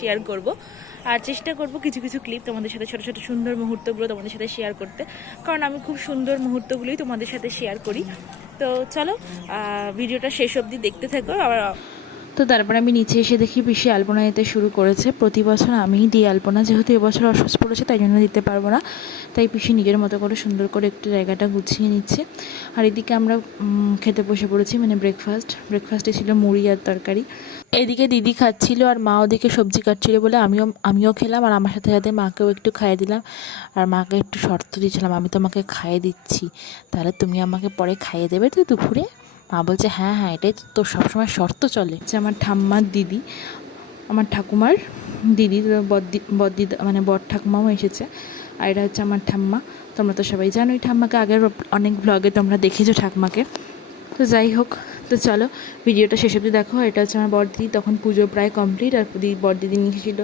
Share করব। আর চেষ্টা করব কিছু কিছু ক্লিপ তোমাদের সাথে, ছোট ছোট সুন্দর মুহূর্তগুলো তোমাদের সাথে শেয়ার করতে, কারণ আমি খুব সুন্দর মুহূর্তগুলোই তোমাদের সাথে শেয়ার করি। তো চলো ভিডিওটা শেষ অবধি দেখতে থাকো। আবার তো তারপরে আমি নিচে এসে দেখি পিসি আলপনা দিতে শুরু করেছে। প্রতি বছর আমিই দিই আলপনা, যেহেতু এবছর অসুস্থ পড়েছে তাই জন্য দিতে পারবো না, তাই পিসি নিজের মতো করে সুন্দর করে একটু জায়গাটা গুছিয়ে নিচ্ছে। আর এদিকে আমরা খেতে বসে পড়েছি, মানে ব্রেকফাস্টে ছিল মুড়ি আর তরকারি। এদিকে দিদি খাচ্ছিল আর মা ওদিকে সবজি কাটছিল বলে আমিও খেলাম, আর আমার সাথে সাথে মাকেও একটু খাইয়ে দিলাম। আর মাকে একটু শর্ত দিয়েছিলাম, আমি তোমাকে খাইয়ে দিচ্ছি, তাহলে তুমি আমাকে পরে খাইয়ে দেবে তো দুপুরে। মা বলছে হ্যাঁ হ্যাঁ, এটাই তো সবসময় শর্ত চলে। হচ্ছে আমার ঠাম্মার দিদি, আমার ঠাকুমার দিদি, বদ্দি মানে বর ঠাকুমাও এসেছে। আর এটা হচ্ছে আমার ঠাম্মা। তোমরা তো সবাই জানোই ঠাম্মাকে, আগের অনেক ব্লগে তোমরা দেখেছো ঠাকুমাকে। তো যাই হোক, তো চলো ভিডিওটা শেষ অবধি দেখো। এটা হচ্ছে আমার বড়দিদি, তখন পুজো প্রায় কমপ্লিট, আর বড়দিদি নিয়ে এসেছিলো